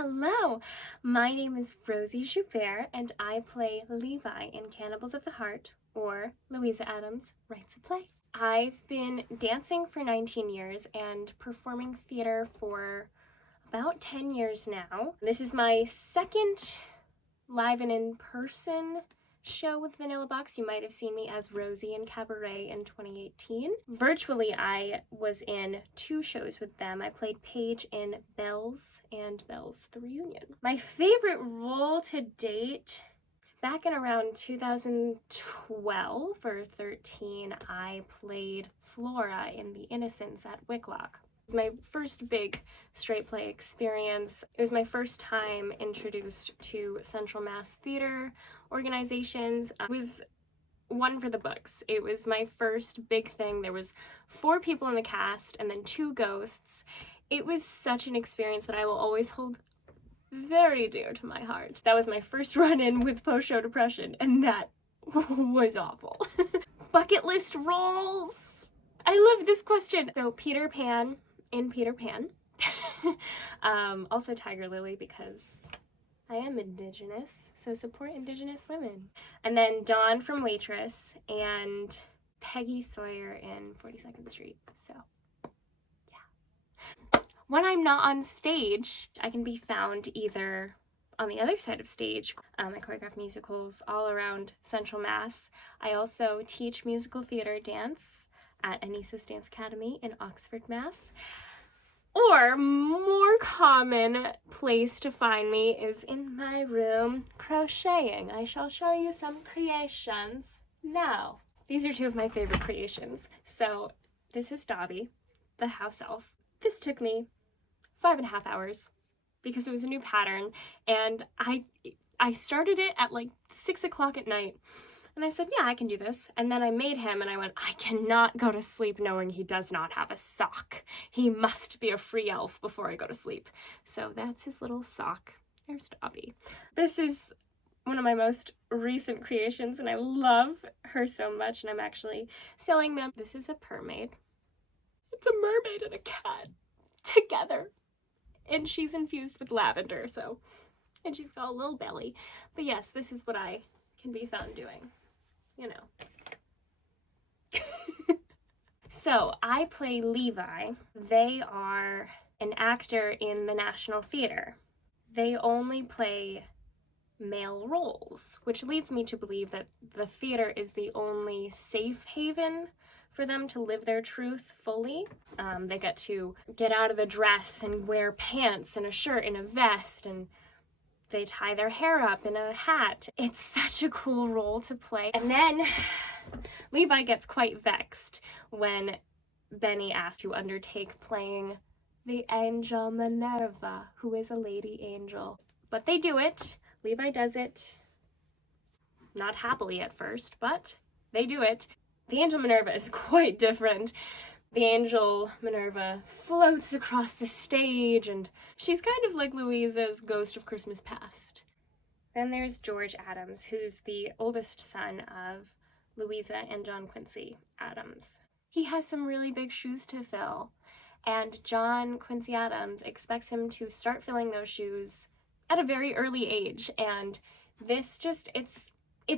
Hello, my name is Rosie Joubert and I play Levi in Cannibals of the Heart, or Louisa Adams writes a play. I've been dancing for 19 years and performing theater for about 10 years now. This is my second live and in-person show with Vanilla Box. You might have seen me as Rosie in Cabaret in 2018. Virtually, I was in 2 shows with them. I played Paige in Bells and Bells the Reunion. My favorite role to date, back in around 2012 or 13, I played Flora in The Innocents at Wicklock. It was my first big straight play experience. It was my first time introduced to Central Mass Theater organizations. It was one for the books. It was my first big thing. There was 4 people in the cast and then 2 ghosts. It was such an experience that I will always hold very dear to my heart. That was my first run-in with post-show depression, and that was awful. Bucket list roles. I love this question. So Peter Pan in Peter Pan. Also Tiger Lily, because I am Indigenous, so support Indigenous women. And then Dawn from Waitress and Peggy Sawyer in 42nd Street. So, yeah. When I'm not on stage, I can be found either on the other side of stage. I choreograph musicals all around Central Mass. I also teach musical theater dance at Anissa's Dance Academy in Oxford, Mass. Or, more common place to find me is in my room crocheting. I shall show you some creations now. These are 2 of my favorite creations. So this is Dobby, the house elf. This took me 5.5 hours because it was a new pattern, and I started it at like 6 o'clock at night. And I said, yeah, I can do this. And then I made him and I went, I cannot go to sleep knowing he does not have a sock. He must be a free elf before I go to sleep. So that's his little sock. There's Dobby. This is one of my most recent creations and I love her so much, and I'm actually selling them. This is a mermaid. It's a mermaid and a cat together. And she's infused with lavender, and she's got a little belly. But yes, this is what I can be found doing. You know. So I play Levi. They are an actor in the National Theater. They only play male roles, which leads me to believe that the theater is the only safe haven for them to live their truth fully. They get to get out of the dress and wear pants and a shirt and a vest, and they tie their hair up in a hat. It's such a cool role to play. And then Levi gets quite vexed when Benny asks to undertake playing the angel Minerva, who is a lady angel. But they do it. Levi does it. Not happily at first, but they do it. The angel Minerva is quite different. The angel Minerva floats across the stage, and she's kind of like Louisa's Ghost of Christmas Past. Then there's George Adams, who's the oldest son of Louisa and John Quincy Adams. He has some really big shoes to fill, and John Quincy Adams expects him to start filling those shoes at a very early age, and this it's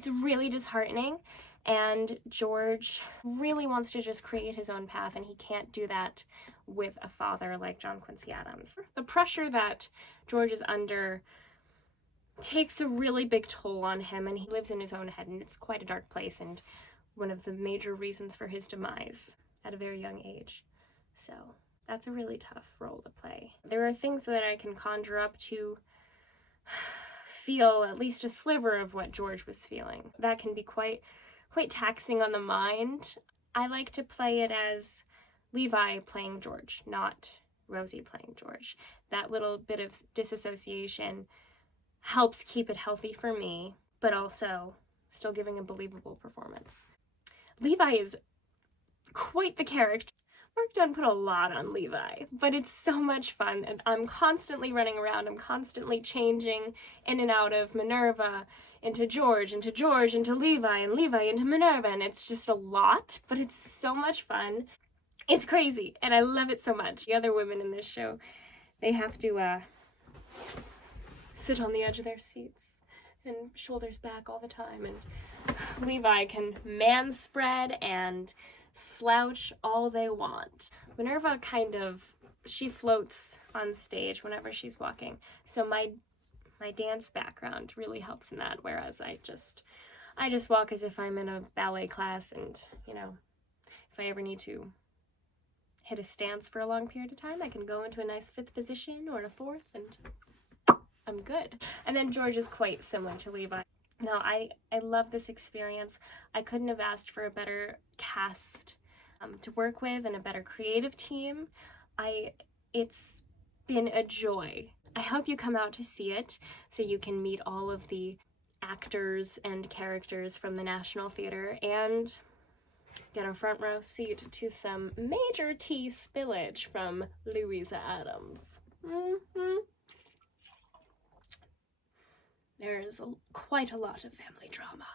really disheartening. And George really wants to just create his own path, and he can't do that with a father like John Quincy Adams. The pressure that George is under takes a really big toll on him, and he lives in his own head, and it's quite a dark place, and one of the major reasons for his demise at a very young age. So that's a really tough role to play. There are things that I can conjure up to feel at least a sliver of what George was feeling. That can be quite taxing on the mind. I like to play it as Levi playing George, not Rosie playing George. That little bit of disassociation helps keep it healthy for me, but also still giving a believable performance. Levi is quite the character. Mark Dunn put a lot on Levi, but it's so much fun, and I'm constantly running around. I'm constantly changing in and out of Minerva into George, into Levi, and Levi into Minerva, and it's just a lot, but it's so much fun. It's crazy, and I love it so much. The other women in this show, they have to sit on the edge of their seats and shoulders back all the time. And Levi can manspread and slouch all they want. Minerva she floats on stage whenever she's walking. So my dance background really helps in that, whereas I just walk as if I'm in a ballet class, and, you know, if I ever need to hit a stance for a long period of time, I can go into a nice 5th position or a 4th, and I'm good. And then George is quite similar to Levi. Now, I love this experience. I couldn't have asked for a better cast to work with and a better creative team. It's been a joy. I hope you come out to see it so you can meet all of the actors and characters from the National Theatre and get a front row seat to some major tea spillage from Louisa Adams. There is quite a lot of family drama.